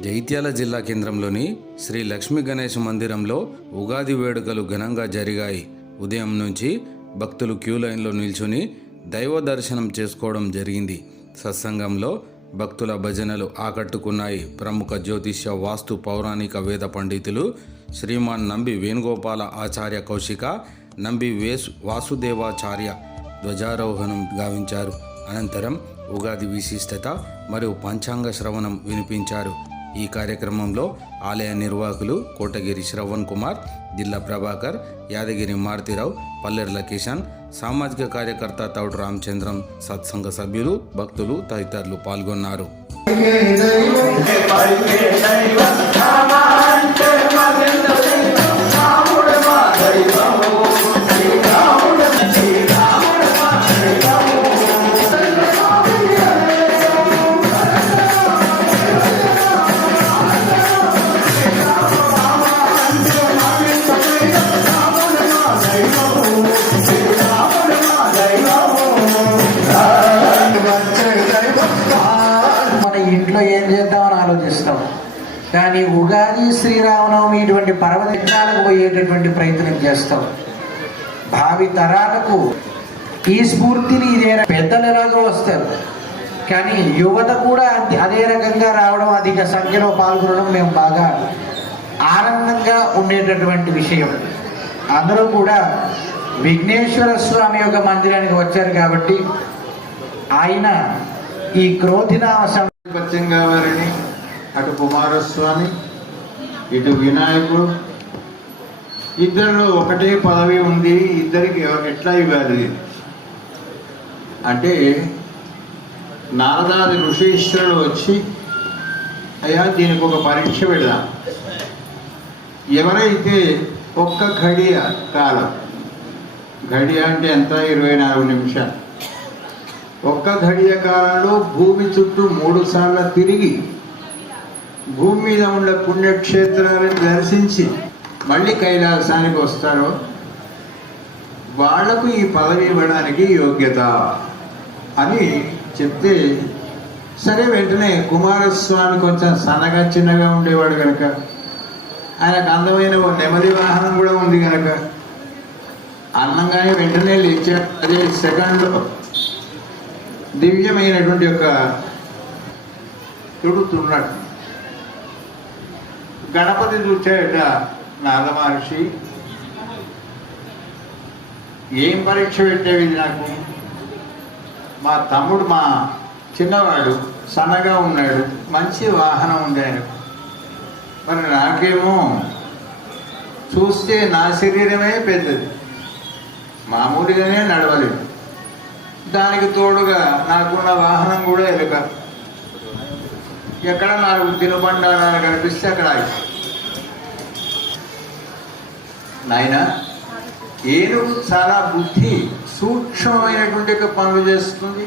జైత్యాల జిల్లా కేంద్రంలోని శ్రీ లక్ష్మీ గణేష్ మందిరంలో ఉగాది వేడుకలు ఘనంగా జరిగాయి. ఉదయం నుంచి భక్తులు క్యూ లైన్లో నిల్చుని దైవ దర్శనం చేసుకోవడం జరిగింది. సత్సంగంలో భక్తుల భజనలు ఆకట్టుకున్నాయి. ప్రముఖ జ్యోతిష్య వాస్తు పౌరాణిక వేద పండితులు శ్రీమాన్ నంబి వేణుగోపాల ఆచార్య కౌశిక నంబి వేసు వాసుదేవాచార్య ధ్వజారోహణం గావించారు. అనంతరం ఉగాది విశిష్టత మరియు పంచాంగ శ్రవణం వినిపించారు. ఈ కార్యక్రమంలో ఆలయ నిర్వాహకులు కోటగిరి శ్రవణ్ కుమార్ జిల్లా ప్రభాకర్ యాదగిరి మారుతిరావు పల్లెర్ల కిషన్ సామాజిక కార్యకర్త తౌడు రామచంద్రం సత్సంగ సభ్యులు భక్తులు తదితరులు పాల్గొన్నారు. మన ఇంట్లో ఏం చేద్దామని ఆలోచిస్తాం. కానీ ఉగాది శ్రీరామనవమి ఇటువంటి పర్వదినాలకు పోయేటటువంటి ప్రయత్నం చేస్తాం. భావి తరాలకు ఈ స్ఫూర్తిని ఇదే పెద్దలు ఎలాగో వస్తారు కానీ యువత కూడా అదే రకంగా రావడం అధిక సంఖ్యలో పాల్గొనడం మేము బాగా ఆనందంగా ఉండేటటువంటి విషయం. అందరూ కూడా విఘ్నేశ్వర స్వామి యొక్క మందిరానికి వచ్చారు కాబట్టి ఆయన ఈ క్రోధినామ సం- పత్యం అటు కుమారస్వామి ఇటు వినాయకుడు. ఇద్దరు ఒకటే పదవి ఉంది ఇద్దరికి ఎట్లా ఇవ్వాలి? అంటే నారదాది ఋషీశ్వరుడు వచ్చి అయ్యా దీనికి ఒక పరీక్ష పెడదాం. ఎవరైతే ఒక్క ఘడియ కాలం ఘడియ అంటే ఎంత? ఇరవై నాలుగు నిమిషాలు. ఒక్క ఘడియ కాలంలో భూమి చుట్టూ మూడు సార్లు తిరిగి భూమి మీద ఉన్న పుణ్యక్షేత్రాలను దర్శించి మళ్ళీ కైలాసానికి వస్తారో వాళ్ళకు ఈ పదవి ఇవ్వడానికి యోగ్యత అని చెప్తే సరే వెంటనే కుమారస్వామి కొంచెం సన్నగా చిన్నగా ఉండేవాడు కనుక ఆయనకు అందమైన నెమలి వాహనం కూడా ఉంది కనుక అన్నంగానే వెంటనే లేచాడు. అదే సెకండ్లో దివ్యమైనటువంటి యొక్క తుడుతున్నాడు గణపతి చూచాడట నాద మహర్షి. ఏం పరీక్ష పెట్టేవి నాకు? మా తమ్ముడు మా చిన్నవాడు సన్నగా ఉన్నాడు మంచి వాహనం ఉంది మరి నాకేమో చూస్తే నా శరీరమే పెద్దది. మామూలుగానే నడవలేదు. దానికి తోడుగా నాకున్న వాహనం కూడా ఎలుక ఎక్కడ నాకు తినుబండారాలు కనిపిస్తే అక్కడ నాయన ఏనుగు చాలా బుద్ధి సూక్ష్మమైనటువంటి ఒక పనులు చేస్తుంది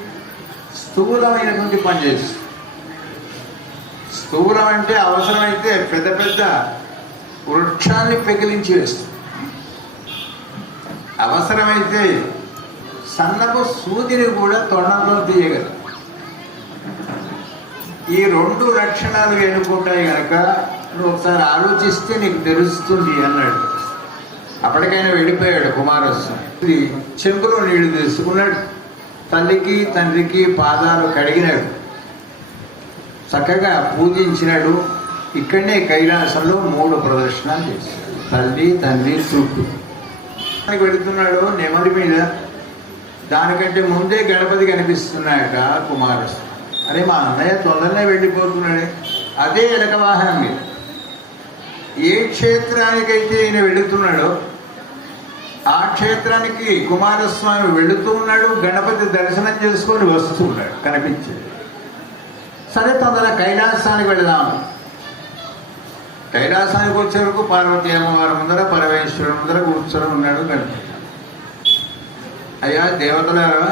స్థూలమైనటువంటి పని చేస్తుంది. స్థూలం అంటే అవసరమైతే పెద్ద పెద్ద వృక్షాన్ని పెగిలించి వేస్తుంది. అవసరమైతే సన్నపు సూదిని కూడా తొండంలో తీయగలరు. ఈ రెండు లక్షణాలు ఎన్నుకుంటాయి కనుక నువ్వు ఒకసారి ఆలోచిస్తే నీకు తెలుస్తుంది అన్నాడు. అప్పటికైనా వెళ్ళిపోయాడు కుమారస్వామి ఇది చెంపులో నీళ్ళు తీసుకున్నాడు. తల్లికి తండ్రికి పాదాలు కడిగినాడు. చక్కగా పూజించినాడు. ఇక్కడనే కైలాసంలో మూడు ప్రదర్శనలు చేశాడు. తల్లి తండ్రి చుట్టూ ఆయనకి వెళుతున్నాడు నెమలి మీద దానికంటే ముందే గణపతి కనిపిస్తున్నాయట కుమారస్వామి. అరే మా అన్నయ్య తొందరనే వెళ్ళిపోతున్నాడే అదే ఎలక వాహనం మీద ఏ క్షేత్రానికైతే ఈయన వెళుతున్నాడో ఆ క్షేత్రానికి కుమారస్వామి వెళుతూ ఉన్నాడు గణపతి దర్శనం చేసుకొని వస్తూ ఉన్నాడు. కనిపించేది. సరే తొందర కైలాసానికి వెళదాము కైలాసానికి వచ్చే వరకు పార్వతీ అమ్మవారి ముందర పరమేశ్వరుడు ముందర కూర్చొని ఉన్నాడు గణపతి. అయ్యా దేవతలారా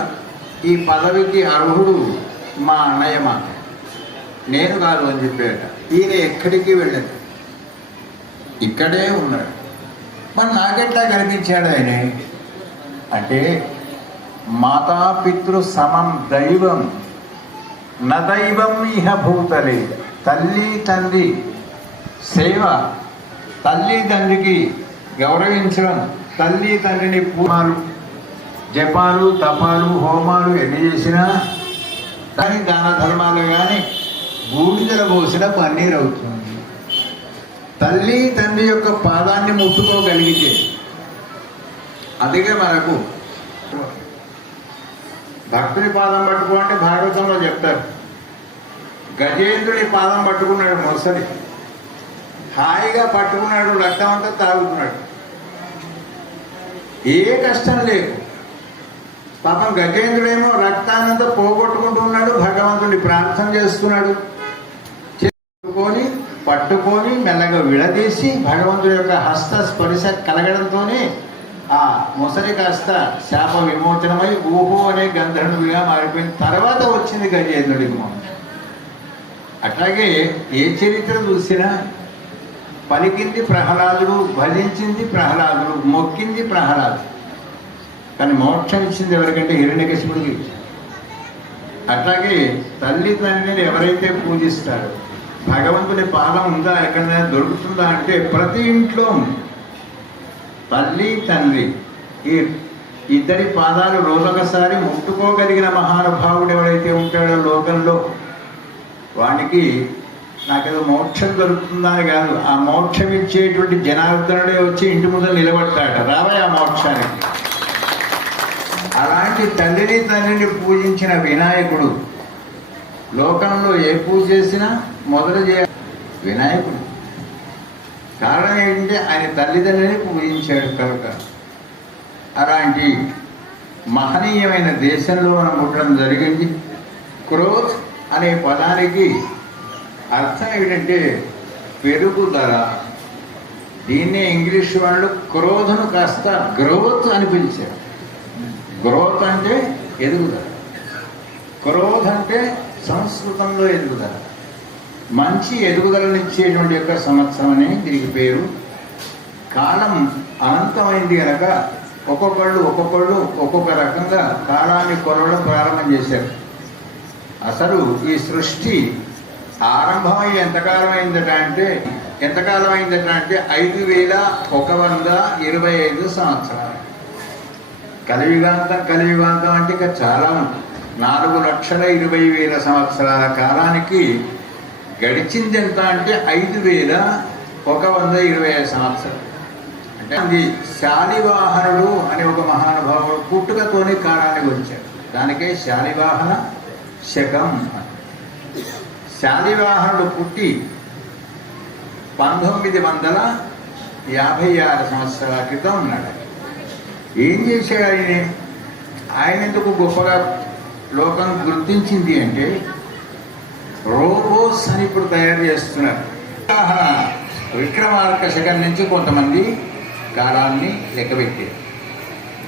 ఈ పదవికి అర్హుడు మా అన్నయ్య మాట నేను కాదు అని చెప్పాట ఈయన ఎక్కడికి వెళ్ళదు ఇక్కడే ఉన్నాడు. మరి నాకెట్లా కనిపించాడు ఆయన? అంటే మాతాపితృ సమం దైవం నదైవం ఇహ భూతలే. తల్లి తండ్రి సేవ తల్లి తండ్రికి గౌరవించడం తల్లి తండ్రిని పూమాలు జపాలు తపాలు హోమాలు ఎన్ని చేసినా కానీ దాన ధర్మాలు కానీ బూడిదల పోసిన పన్నీర్ అవుతుంది. తల్లి తండ్రి యొక్క పాదాన్ని ముట్టుకోగలిగితే అందుకే మనకు భక్తుడి పాదం పట్టుకోంటే భాగవతంలో చెప్తారు. గజేంద్రుడి పాదం పట్టుకున్నాడు మొసలి. హాయిగా పట్టుకున్నాడు రక్తం అంతా తాగుతున్నాడు. ఏ కష్టం లేదు. పాపం గజేంద్రుడేమో రక్తానంతా పోగొట్టుకుంటున్నాడు భగవంతుడిని ప్రార్థన చేస్తున్నాడు. పట్టుకొని పట్టుకొని మెల్లగా విడదీసి భగవంతుడి యొక్క హస్త స్పర్శ కలగడంతోనే ఆ ముసలి కాస్త శాప విమోచనమై ఊహో అనే గంధర్వుడిగా మారిపోయిన తర్వాత వచ్చింది గజేంద్రుడికి అట్లాగే ఏ చరిత్ర చూసినా పలికింది ప్రహ్లాదుడు భజించింది ప్రహ్లాదుడు మొక్కింది ప్రహ్లాదుడు. కానీ మోక్షం ఇచ్చింది ఎవరికంటే హిరణ్యకశిపుడికి? ఇచ్చారు అట్లాగే తల్లి తండ్రిని ఎవరైతే పూజిస్తారో భగవంతుని పాదం ఉందా ఎక్కడైనా దొరుకుతుందా అంటే ప్రతి ఇంట్లో తల్లి తండ్రి ఈ ఇద్దరి పాదాలు రోజొకసారి ముట్టుకోగలిగిన మహానుభావుడు ఎవరైతే ఉంటాడో లోకంలో వానికి నాకేదో మోక్షం దొరుకుతుందా కాదు. ఆ మోక్షం ఇచ్చేటువంటి జనార్దనుడే వచ్చి ఇంటి ముందర నిలబడతాడు. రావయ్య ఆ మోక్షానికి. అలాంటి తండ్రిని తండ్రిని పూజించిన వినాయకుడు. లోకంలో ఏ పూజ చేసినా మొదలు చేయ వినాయకుడు. కారణం ఏంటంటే ఆయన తల్లిదండ్రిని పూజించాడు కనుక. అలాంటి మహనీయమైన దేశంలో మనం పుట్టడం జరిగింది. క్రోత్ అనే పదానికి అర్థం ఏమిటంటే పెరుగుదల దీన్నే ఇంగ్లీష్ వాళ్ళు క్రోధను కాస్త గ్రోత్ అని పిలిచారు. గ్రోత్ అంటే ఎదుగుదల. క్రోధ్ అంటే సంస్కృతంలో ఎదుగుదల. మంచి ఎదుగుదలనిచ్చేటువంటి యొక్క సంవత్సరం అని దీనికి పేరు. కాలం అనంతమైంది కనుక ఒక్కొక్కళ్ళు ఒక్కొక్కళ్ళు ఒక్కొక్క రకంగా కాలాన్ని కొలవడం ప్రారంభం చేశారు. అసలు ఈ సృష్టి ఆరంభమై ఎంతకాలం అయిందట అంటే ఎంతకాలం అయిందట అంటే ఐదు వేల ఒక వంద ఇరవై ఐదు సంవత్సరాలు. కలియుగాంతం కలియుగాంతం అంటే ఇక చాలా నాలుగు లక్షల ఇరవై వేల సంవత్సరాల కాలానికి గడిచింది ఎంత అంటే ఐదు వేల ఒక వంద ఇరవై ఐదు సంవత్సరం అంటే అది శాలివాహనుడు అనే ఒక మహానుభావుడు పుట్టుకతోనే కాలానికి వచ్చాడు. దానికే శాలివాహన శకం శాలివాహనుడు పుట్టి పంతొమ్మిది వందల యాభై ఆరు సంవత్సరాల క్రితం ఉన్నాడు. ఏం చేశాడు ఆయన? ఆయన ఎందుకు గొప్పగా లోకం గుర్తించింది అంటే రోబోస్ అని ఇప్పుడు తయారు చేస్తున్నారు. విక్రమార్క శకం నుంచి కొంతమంది కాలాన్ని లెక్కబెట్టారు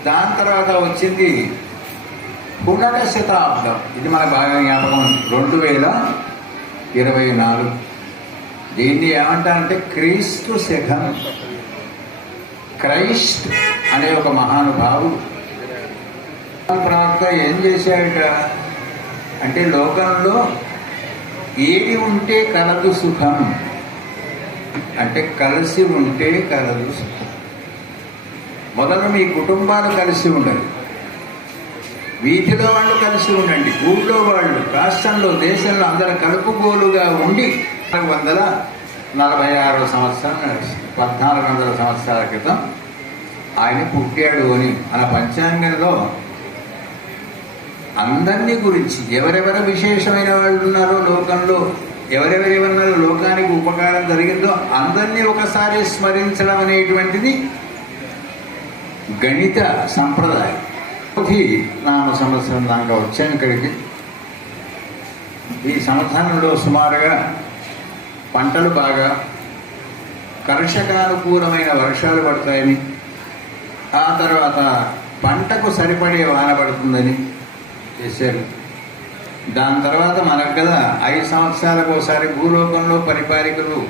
దాని తర్వాత వచ్చింది పునక శతాబ్దం. ఇది మన బాగా జ్ఞాపకం. రెండు వేల ఇరవై నాలుగు. దీన్ని ఏమంటారంటే క్రీస్తు శకం. క్రైస్ట్ అనే ఒక మహానుభావుడు. ప్రవక్త ఏం చేశాడట? అంటే లోకంలో ఏది ఉంటే కలదు సుఖం. అంటే కలిసి ఉంటే కలదు సుఖం. మొదలు మీ కుటుంబాలు కలిసి ఉండాలి వీధిలో వాళ్ళు కలిసి ఉండండి. ఊళ్ళో వాళ్ళు రాష్ట్రంలో దేశంలో అందరూ కలుపుగోలుగా ఉండి వందల నలభై ఆరో సంవత్సరం పద్నాలుగు వందల సంవత్సరాల క్రితం ఆయన పుట్టాడు అని మన పంచాంగంలో అందరినీ గురించి ఎవరెవరు విశేషమైన వాళ్ళు ఉన్నారో లోకంలో ఎవరెవరి వల్ల లోకానికి ఉపకారం జరిగిందో అందరినీ ఒకసారి స్మరించడం అనేటువంటిది గణిత సంప్రదాయం. ఒక నామ సంవత్సరం దాకా వచ్చాను ఇక్కడికి. ఈ సంవత్సరంలో సుమారుగా పంటలు బాగా కర్షకానుకూలమైన వర్షాలు పడతాయని ఆ తర్వాత పంటకు సరిపడే వాన పడుతుందని చేశారు. దాని తర్వాత మనకు కదా ఐదు సంవత్సరాలకు ఒకసారి భూలోకంలో పరిపాలికలు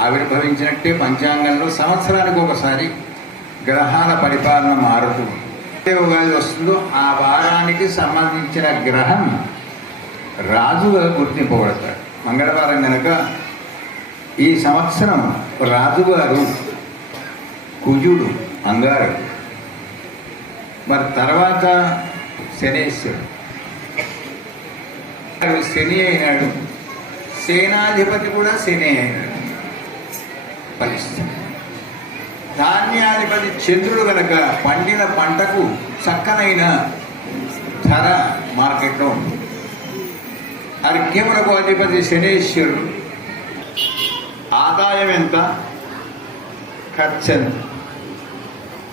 ఆవిర్భవించినట్టే పంచాంగంలో సంవత్సరానికి ఒకసారి గ్రహాల పరిపాలన మారుతుంది ఏ ఉగాది వస్తుందో ఆ వారానికి సంబంధించిన గ్రహం రాజుగా గుర్తింపబడతాడు. మంగళవారం కనుక ఈ సంవత్సరం రాజుగారు కుజుడు అంగారు మరి తర్వాత శనేశ్వరుడు శని అయినాడు. సేనాధిపతి కూడా శని అయినాడు. పరిస్థితి ధాన్యాధిపతి చంద్రుడు కనుక పండిన పంటకు చక్కనైన ధర మార్కెట్లో ఉంది అర్ఘ్యములకు అధిపతి శనేశ్వరుడు. ఆదాయం ఎంత? ఖర్చు ఎంత?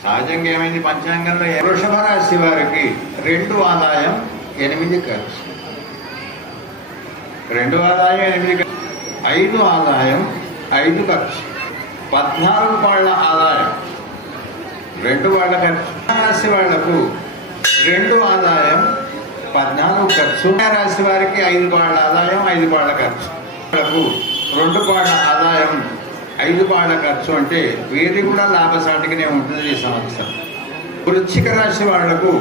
సహజంగా ఏమైంది? పంచాంగంలో వృషభ రాశి వారికి రెండు ఆదాయం ఎనిమిది ఖర్చు. రెండు ఆదాయం ఎనిమిది ఖర్చు. ఐదు ఆదాయం ఐదు ఖర్చు. పద్నాలుగు వాళ్ళ ఆదాయం రెండు వాళ్ళ ఖర్చు. రాశి వాళ్ళకు రెండు ఆదాయం పద్నాలుగు ఖర్చు. రాశి వారికి ఐదు వాళ్ళ ఆదాయం ఐదు వాళ్ళ ఖర్చు. వాళ్ళకు రెండు వాళ్ళ ఆదాయం ఐదు వాళ్ళ ఖర్చు అంటే వీరి కూడా లాభసాటిగానే ఉంటుంది ఈ సంవత్సరం. వృశ్చిక రాశి వాళ్ళకు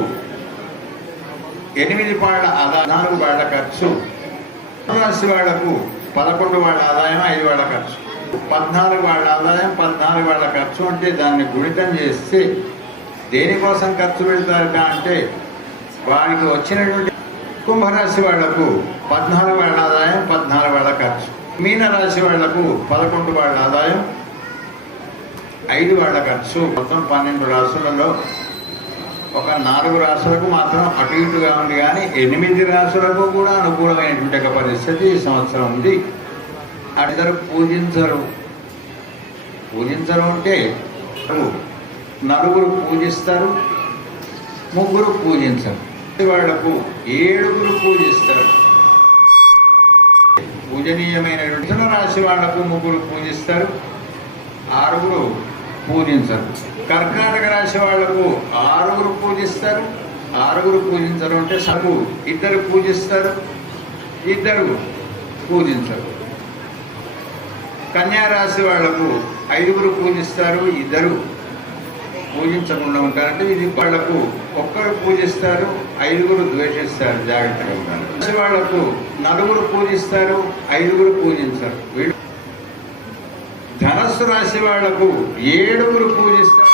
ఎనిమిది వాళ్ళ ఆదాయం నాలుగు వాళ్ళ ఖర్చు. రాశి వాళ్ళకు పదకొండు వాళ్ళ ఆదాయం ఐదు వాళ్ళ ఖర్చు. పద్నాలుగు వాళ్ళ ఆదాయం పద్నాలుగు వాళ్ళ ఖర్చు అంటే దాన్ని గుణితం చేస్తే దేనికోసం ఖర్చు పెడతారట అంటే వారికి వచ్చినటువంటి కుంభరాశి వాళ్ళకు పద్నాలుగు వాళ్ళ ఆదాయం పద్నాలుగు వాళ్ళ ఖర్చు. మీన రాశి వాళ్ళకు పదకొండు వాళ్ళ ఆదాయం ఐదు వాళ్ళ ఖర్చు. మొత్తం పన్నెండు రాసులలో ఒక నాలుగు రాసులకు మాత్రం అటు ఇటుగా ఉంది కానీ ఎనిమిది రాశులకు కూడా అనుకూలమైనటువంటి ఒక పరిస్థితి ఈ సంవత్సరం ఉంది. అడిద్దరు పూజించరు. పూజించరు అంటే నలుగురు పూజిస్తారు ముగ్గురు పూజించరు. వాళ్ళకు ఏడుగురు పూజిస్తారు. పూజనీయమైనటువంటి మిథున రాశి వాళ్ళకు ముగ్గురు పూజిస్తారు. ఆరుగురు పూజించరు. కర్కాటక రాశి వాళ్ళకు ఆరుగురు పూజిస్తారు. ఆరుగురు పూజించరు అంటే సగు ఇద్దరు పూజిస్తారు. ఇద్దరు పూజించరు. కన్యా రాశి వాళ్ళకు ఐదుగురు పూజిస్తారు ఇద్దరు పూజించకుండా ఉంటారంటే ఇది వాళ్ళకు ఒక్కరు పూజిస్తారు. ఐదుగురు ద్వేషిస్తారు జాగ్రత్తగా రాశి వాళ్ళకు నలుగురు పూజిస్తారు ఐదుగురు పూజించరు. వీళ్ళు ధనస్సు రాశి వాళ్ళకు ఏడుగురు పూజిస్తారు.